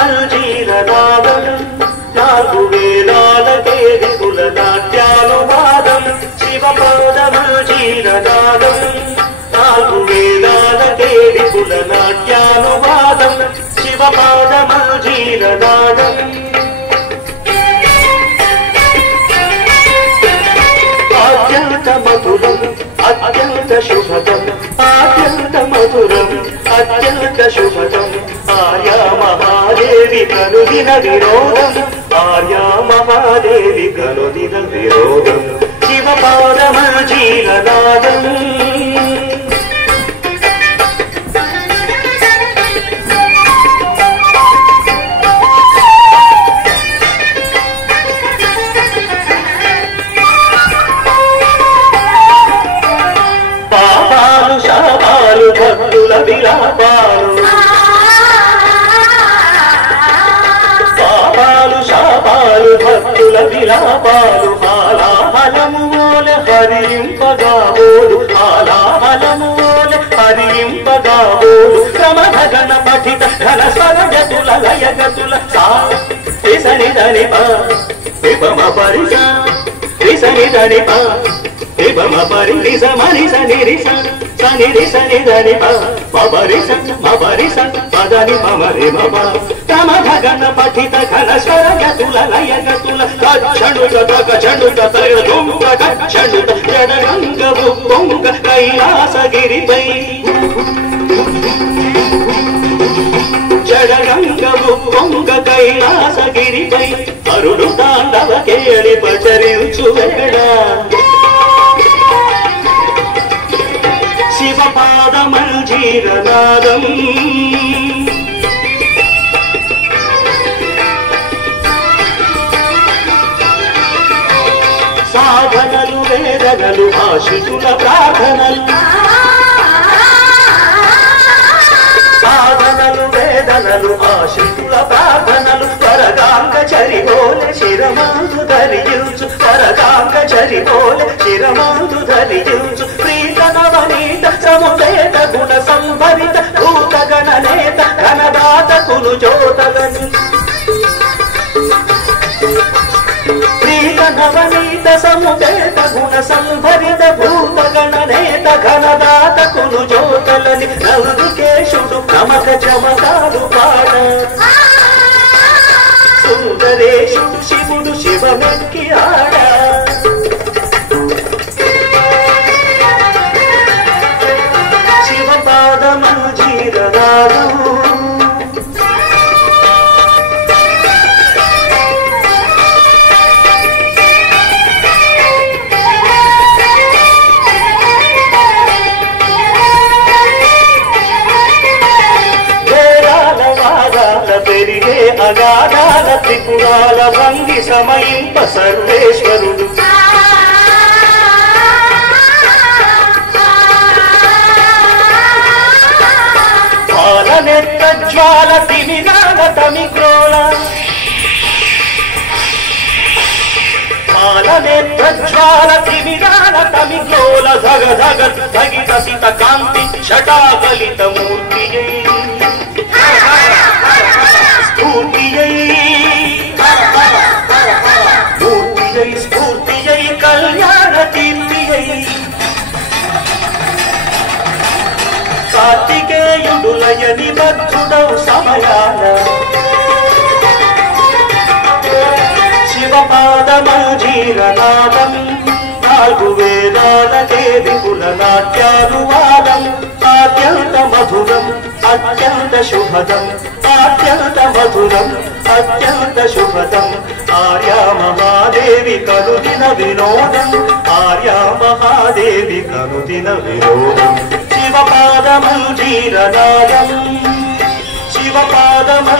శివపాదమంజీరనాదం నాలుగు వేదాలకే విపుల నాట్యానువాదం శివపాదమంజీరనాదం నాలుగు వేదాలకే విపుల నాట్యానువాదం శివపాదమంజీరనాదం అత్యంత మధురం అత్యంత శుభదం అత్యంత మధురం అత్యంత శుభదం ఆర్యా మహాదేవి కనుదిన విరోధం ఆర్యా మహాదేవి కనుదిన విరోధం శివపాదమంజీరనాదం పాపాలు శాపాలు భక్తుల విలాపాలు పాపాలు శాపాలు భక్తుల విలాపాలు హాలాహలము ఓల హరింపగాబోలు హాలాహలము ఓల హరింపగాబోలు క్రమగణ పఠిత ఘన స్వరగతుల లయగతుల సని ధని పిపమ పరిస రిసని ధని పిపమ పరి రిస మరి సని రిస సని రిస ని ధని పరి స పదని మమరి మమ క్రమగణ పఠిత ఘన స్వరగతుల లయగతుల గచ్చణుత గచ్చణుత తరుంగ గచ్చణుత జడగంగ బుంగ కైలాసగిరిపై జడగంగ బుంగ కైలాసగిరిపై అరుడు తాండవ కేళి పచరించు వేళ శివపాదమంజీరనాదం సాధనలు వేదనలు ఆశితుల ప్రార్థనలు సాధనలు వేదనలు ఆశితుల ప్రార్థనలు వరదాంగ చరిబోల శిరమాందు ధరించు వరదాంగ చరిబోల శిరమాందు ధరించు ప్రీతనవనీత సముదేత గుణ సంభరిత భూత గణనేత ఘనదాతకులు జ్యోతగను ప్రీతనవనీత సముదేత గుణ సంభరిత భూత గణనేత ఘనదాతకులు జ్యోతలని నవృకేశుడు నమక చమకాలు పాడ సుందరేశుడు శివుడు శివమెక్కి ఆడ శివపాదమంజీరనాదం పెరిగే అగాధాల త్రిపురాల భంగి సమయింప సర్వేశ్వరుడు పాలనెత్త జ్వాల తిమిరాల తమిక్రోళ పాలనెత్త జ్వాల తిమిరాల తమిక్రోళ ధగ ధగ ధగిత సిత కాంతి షటాకలిత మూర్తి మూర్తియై స్ఫూర్తియై కళ్యాణ కీర్తియై కార్తికేయుడులయని భద్రుడవు సమయాన శివపాదమంజీరనాదం నాలుగు వేదాలకే విపుల నాట్యానువాదం అత్యంత మధురం అత్యంత శుభదం అత్యంత మధురం అత్యంత శుభదం ఆర్యా మహాదేవి కరుది కనుదిన వినోదం ఆర్యా మహాదేవి కనుదిన వినోదం శివపాదమంజీరనాదం శివపాదమంజీరనాదం